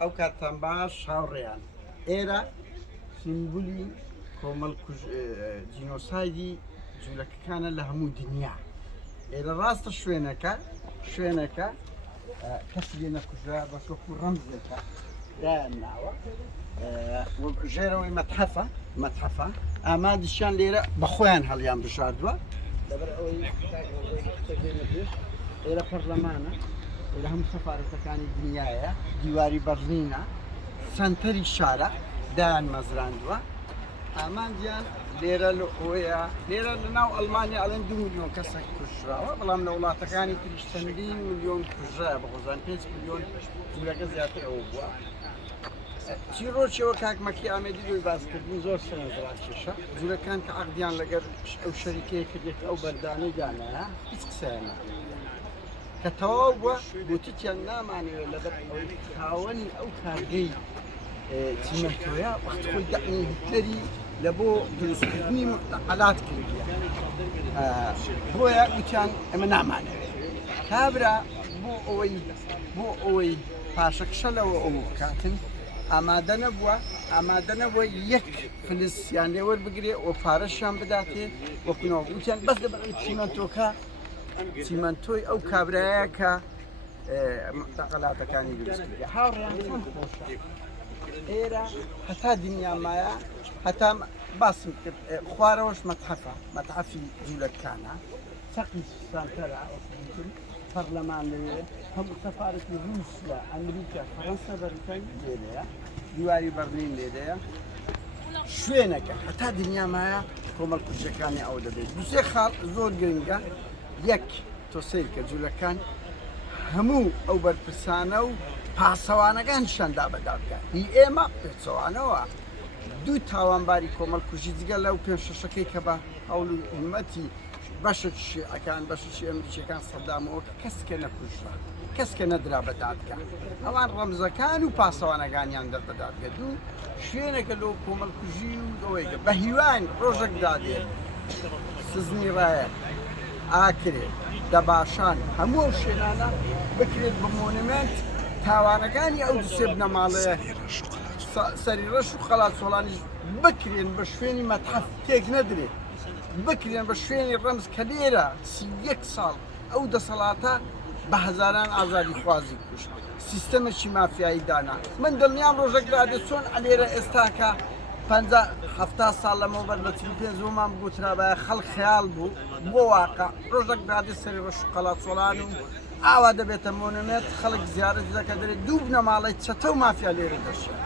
ئەو کاتان باش هاوڕێیان ئێرە سیمبولی کۆمەڵ جینۆسایدی جوولەکەکانە لە هەموو دنیا ئێرە ڕاستە شوێنەکە کەسی لێ نەکوژرا بەس وەکو ڕەمزێکە دایان ناوە ژێرەوەی مەتحەفە ئامادیشیان لێرە بەخۆیان هەڵیان بژاردووە لەبەر ئەوەی ئێرە پەرلەمانە ئێرە هەموو سەفارەتەکانی دنیاە دیواری بەرلینە سنتەری شارە دایان مەزراندووە ئامانجیان لێرە لە ئەوەیە لێرە لە ناو ئەڵمانیا ئەڵێن 2 میلیۆن کەسێک کوژراوە بەڵام لە وڵاتەکانی تریش چەندین میلیۆن کوژرا بە خۆزان 5 میلیۆن جوولەکە زیاتر ئەوە بووە چیرۆکیەوە کاکمەکی ئامێدی دوی باسکردن زۆر سەرنجڕاکێشە جوولەکان کە عەقدیان لەگەر ئەو شەریکەیە کردێت ئەو بەردانەی دانایە هیچ قسەیان ناکرێت کە تەواو بووە گوتیان نامانەوێت لەبەر ئەوەی خاوەنی ئەو کارگەی چیمەتۆیە وەختی خۆی دەعنی هیتلەری لە بۆ دروستکردنی مقتەعەلات کردیە بۆیە گوتیان ئەمە نامانەوێت کابرا بۆ ئەوەی پاشەکشە لەوە ئەو کاتن ئامادە نەبووە یەک فلسیان لێ وەربگرێ و پارەشیان بداتێ وەکوونەوە گوتیان بەس لەبەر چیمەنتۆی ئەو کابرایە کە مقتەعەلاتەکانی دروست کردیە هاوڕێیان چەند خۆشە ئێرە هەتا دنیامایە هەتا باسم کرد خوارەوەش مەتحەفی جوولەکانە سەقی سانتەرە پەرلەمان لەوێ هەموو سەفارەتی رووسیا ئەمریکا فەڕەنسا بەریتانی لێرەیە دیواری بەرلین لێرەیە شوێنەکە هەتا دنیامایە کۆمەڵ کوچەکانی ئەو دەبێت دوسێ خاڵ زۆر گرنگە یەک تۆسەی کە جوولەکان هەموو ئەو بەرپرسانە و پاسەوانەکانشاندا بەدادکە هی ئێمە پێچەوانەوە دوو تاوانباری کۆمەڵ کوژی جگە لەو پێ شەشەکەی کە بە هەوڵ و هیمەتی بەشە شیعەکان بەشی ئەمریکیەکان سەدامەوە کە کەسکە نەکوژرا کەسکە نەدرا بەدادکە ئەوان ڕەمزەکان و پاسەوانەکانیان دەبەدادکە دوو شوێنێکە لەو کۆمەڵ کوژی و ئەوەیکە بە هیوان ڕۆژێک دادێ سزنی ڕایە ئاکرێت دەباشان هەموو ئەو شوێنانە بکرێت بە مۆنومنت تاوانەکانی ئەو دوسێ بنەماڵەیە سەری ڕەش و خەڵات سۆڵانیش بکرێن بە شوێنی مەتحەف تێک نەدرێت بکرێن بە شوێنی ڕەمز کە لێرە 31 ساڵ ئەو دەسەڵاتە بە هەزاران ئازادی خوازی کوشت سیستەمێکی مافیایی دانا من دڵنیام ڕۆژێک دادێت چۆن ئەلێرە ئێستاکە 50 ساڵ لەمەوبەر بە 35مان بگوترابایە خەڵک خەیاڵ بوو بۆ واقع ڕۆژێک دادێت سەری ڕەش و قەڵات سۆڵان و ئاوا دەبێتە مۆنومنت خەڵک زیارەت دەکە دەرێت دوو بنەماڵی چەتە و مافیا لێرە دەشێت